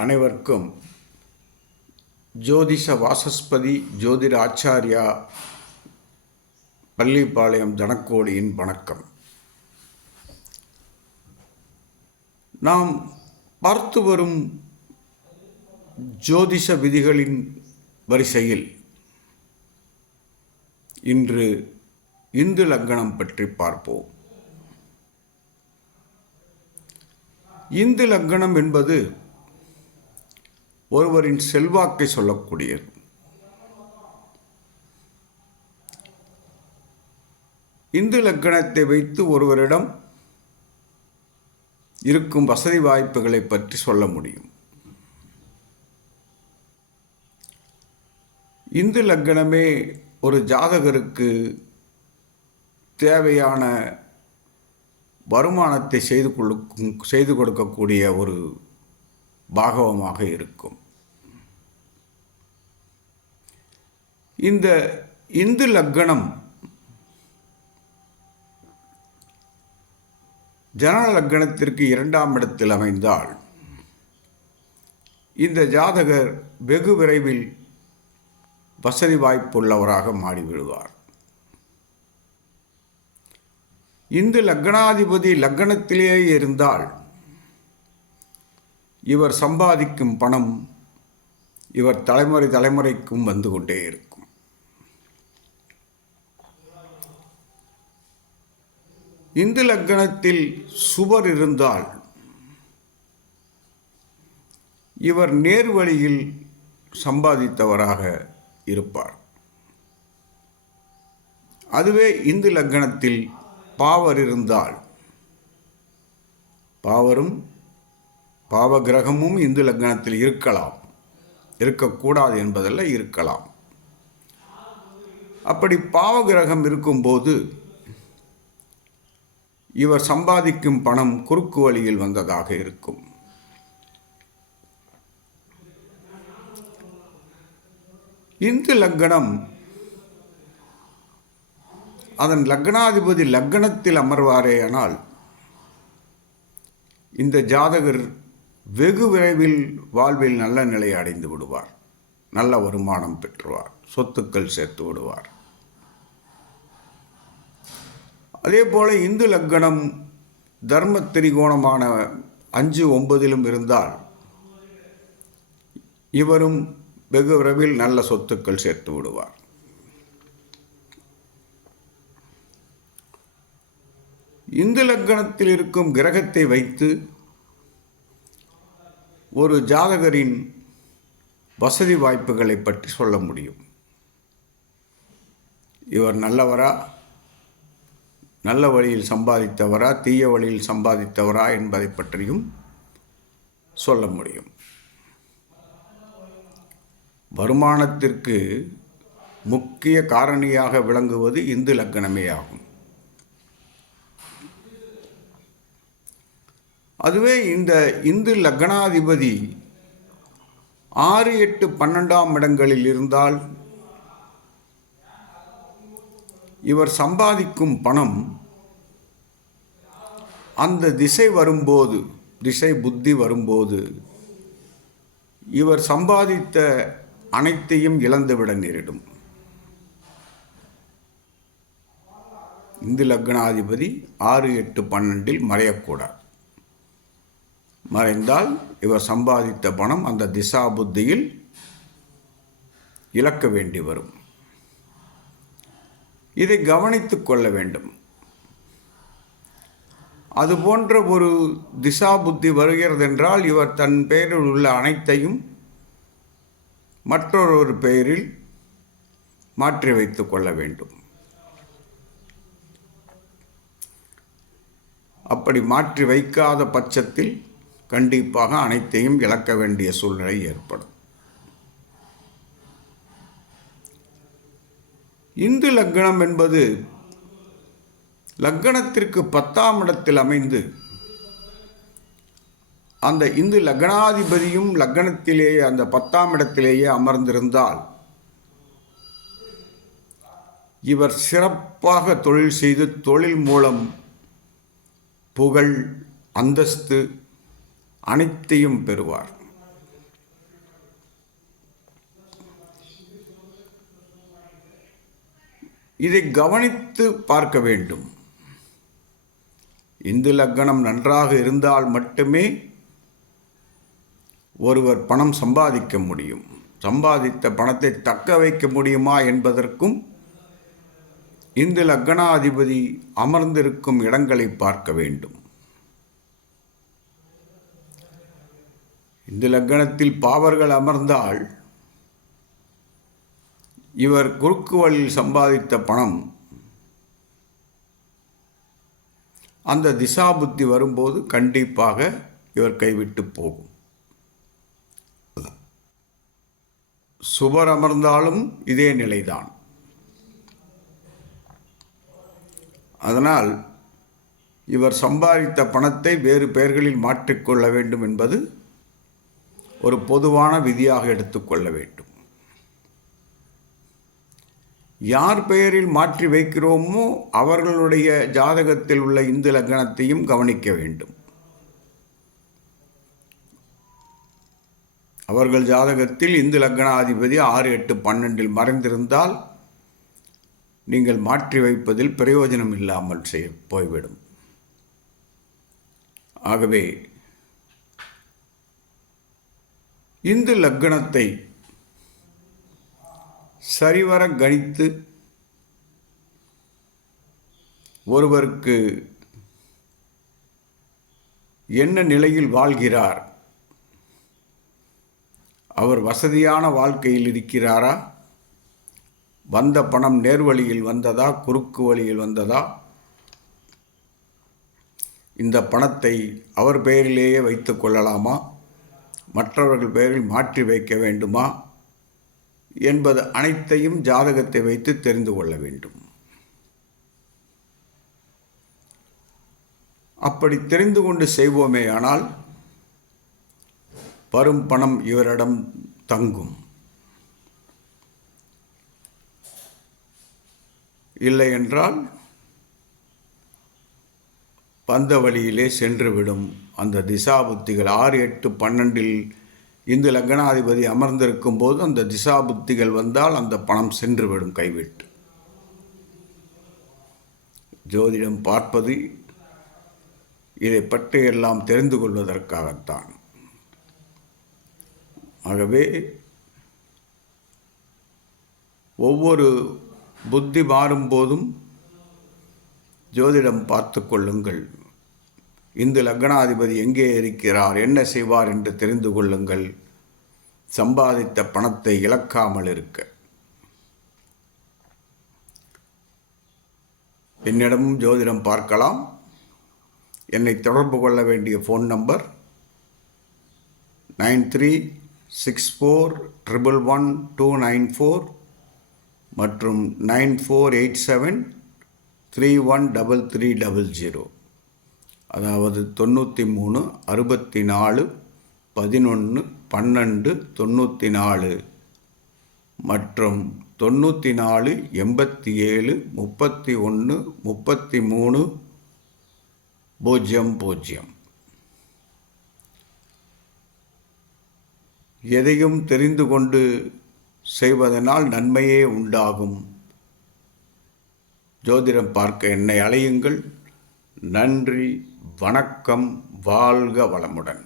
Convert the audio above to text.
அனைவருக்கும் ஜோதிஷ வாசஸ்பதி ஜோதிட ஆச்சாரியா பள்ளிப்பாளையம் தனக்கோடியின் வணக்கம். நாம் பார்த்து வரும் ஜோதிஷ விதிகளின் வரிசையில் இன்று இந்து லக்னம் பற்றி பார்ப்போம். இந்து லக்னம் என்பது ஒருவரின் செல்வாக்கை சொல்லக்கூடியது. இந்து லக்னத்தை வைத்து ஒருவரிடம் இருக்கும் வசதி வாய்ப்புகளை பற்றி சொல்ல முடியும். இந்து லக்னமே ஒரு ஜாதகருக்கு தேவையான வருமானத்தை செய்து கொடுக்கக்கூடிய ஒரு பாகவமாக இருக்கும். இந்த இந்து லக்னம் ஜனன லக்னத்திற்கு 2ஆம் இடத்தில் அமைந்தால் இந்த ஜாதகர் வெகு விரைவில் வசதி வாய்ப்புள்ளவராக மாறிவிடுவார். இந்து லக்னாதிபதி லக்னத்திலேயே இருந்தால் இவர் சம்பாதிக்கும் பணம் இவர் தலைமுறைக்கும் வந்து கொண்டே இருக்கும். இந்து லக்னத்தில் சுவர் இருந்தால் இவர் நேர்வழியில் சம்பாதித்தவராக இருப்பார். அதுவே இந்து லக்னத்தில் பாவர் இருந்தால், பாவகிரகமும் இந்து லக்னத்தில் இருக்கலாம், இருக்கக்கூடாது என்பதல்ல, இருக்கலாம். அப்படி பாவகிரகம் இருக்கும்போது இவர் சம்பாதிக்கும் பணம் குறுக்கு வழியில் வந்ததாக இருக்கும். இந்து லக்னம் அதன் லக்னாதிபதி லக்னத்தில் அமர்வாரேயானால் இந்த ஜாதகர் வெகு விரைவில் வாழ்வில் நல்ல நிலையை அடைந்து விடுவார், நல்ல வருமானம் பெற்றுவார், சொத்துக்கள் சேர்த்து விடுவார். அதே போல இந்து லக்னம் தர்ம திரிகோணமான 5, 9 இருந்தால் இவரும் வெகு விரைவில் நல்ல சொத்துக்கள் சேர்த்து விடுவார். இந்து லக்னத்தில் இருக்கும் கிரகத்தை வைத்து ஒரு ஜாதகரின் வசதி வாய்ப்புகளை பற்றி சொல்ல முடியும். இவர் நல்லவரா, நல்ல வழியில் சம்பாதித்தவரா, தீய வழியில் சம்பாதித்தவரா என்பதை பற்றியும் சொல்ல முடியும். வருமானத்திற்கு முக்கிய காரணியாக விளங்குவது இந்து லக்னமே ஆகும். அதுவே இந்த இந்து லக்னாதிபதி 6, 8, 12ஆம் இடங்களில் இருந்தால் இவர் சம்பாதிக்கும் பணம் அந்த திசை புத்தி வரும்போது இவர் சம்பாதித்த அனைத்தையும் இழந்துவிட நேரிடும். இந்து லக்னாதிபதி 6, 8, 12 மறையக்கூடாது. மறைந்தால் இவர் சம்பாதித்த பணம் அந்த திசா புத்தியில் இழக்க வேண்டி வரும். இதை கவனித்து கொள்ள வேண்டும். அதுபோன்ற ஒரு திசா புத்தி வருகிறது என்றால் இவர் தன் பெயரில் உள்ள அனைத்தையும் மற்றொரு பெயரில் மாற்றி வைத்து கொள்ள வேண்டும். அப்படி மாற்றி வைக்காத பட்சத்தில் கண்டிப்பாக அனைத்தையும் இழக்க வேண்டிய சூழ்நிலை ஏற்படும். இந்து லக்னம் என்பது லக்னத்திற்கு 10ஆம் இடத்தில் அமைந்து அந்த இந்து லக்னாதிபதியும் லக்னத்திலேயே அந்த 10ஆம் இடத்திலேயே அமர்ந்திருந்தால் இவர் சிறப்பாக தொழில் செய்து தொழில் மூலம் புகழ், அந்தஸ்து அனைத்தையும் பெறுவார். இதை கவனித்து பார்க்க வேண்டும். இந்து லக்னம் நன்றாக இருந்தால் மட்டுமே ஒருவர் பணம் சம்பாதிக்க முடியும். சம்பாதித்த பணத்தை தக்க வைக்க முடியுமா என்பதற்கும் இந்து லக்னாதிபதி அமர்ந்திருக்கும் இடங்களை பார்க்க வேண்டும். இந்த லக்னத்தில் பாவர்கள் அமர்ந்தால் இவர் குறுக்கு வழியில் சம்பாதித்த பணம் அந்த திசாபுத்தி வரும்போது கண்டிப்பாக இவர் கைவிட்டு போகும். சுபர் அமர்ந்தாலும் இதே நிலைதான். அதனால் இவர் சம்பாதித்த பணத்தை வேறு பெயர்களில் மாற்றிக்கொள்ள வேண்டும் என்பது ஒரு பொதுவான விதியாக எடுத்துக்கொள்ள வேண்டும். யார் பெயரில் மாற்றி வைக்கிறோமோ அவர்களுடைய ஜாதகத்தில் உள்ள இந்து லக்னத்தையும் கவனிக்க வேண்டும். அவர்கள் ஜாதகத்தில் இந்து லக்னாதிபதி 6, 8, 12 மறைந்திருந்தால் நீங்கள் மாற்றி வைப்பதில் பிரயோஜனம் இல்லாமல் போய்விடும். ஆகவே இந்து லக்னத்தை சரிவர கணித்து ஒருவருக்கு என்ன நிலையில் வாழ்கிறார், அவர் வசதியான வாழ்க்கையில் இருக்கிறாரா, வந்த பணம் நேர்வழியில் வந்ததா, குறுக்கு வழியில் வந்ததா, இந்த பணத்தை அவர் பெயரிலேயே வைத்து கொள்ளலாமா, மற்றவர்கள் பெயரில் மாற்றி வைக்க வேண்டுமா என்பது அனைத்தையும் ஜாதகத்தை வைத்து தெரிந்து கொள்ள வேண்டும். அப்படி தெரிந்து கொண்டு செய்வோமேயானால் வரும் பணம் இவரிடம் தங்கும். இல்லை என்றால் வந்த வழியிலே சென்றுவிடும். அந்த திசாபுத்திகள் 6, 8, 12 இந்து லக்னாதிபதி அமர்ந்திருக்கும் போது அந்த திசாபுத்திகள் வந்தால் அந்த பணம் சென்றுவிடும் கைவிட்டு. ஜோதிடம் பார்ப்பது இதை பற்றி எல்லாம் தெரிந்து கொள்வதற்காகத்தான். ஆகவே ஒவ்வொரு புத்தி மாறும்போதும் ஜோதிடம் பார்த்து கொள்ளுங்கள். இந்து லக்னாதிபதி எங்கே இருக்கிறார், என்ன செய்வார் என்று தெரிந்து கொள்ளுங்கள். சம்பாதித்த பணத்தை இழக்காமல் இருக்க. என்னிடமும் ஜோதிடம் பார்க்கலாம். என்னை தொடர்பு கொள்ள வேண்டிய ஃபோன் நம்பர் 9364111294 மற்றும் 9487313300, அதாவது 93 64 11 12 94 மற்றும் 94 87 31 33 00. எதையும் தெரிந்து கொண்டு செய்வதனால் நன்மையே உண்டாகும். ஜோதிடம் பார்க்க என்னை அழையுங்கள். நன்றி, வணக்கம், வாழ்க வளமுடன்.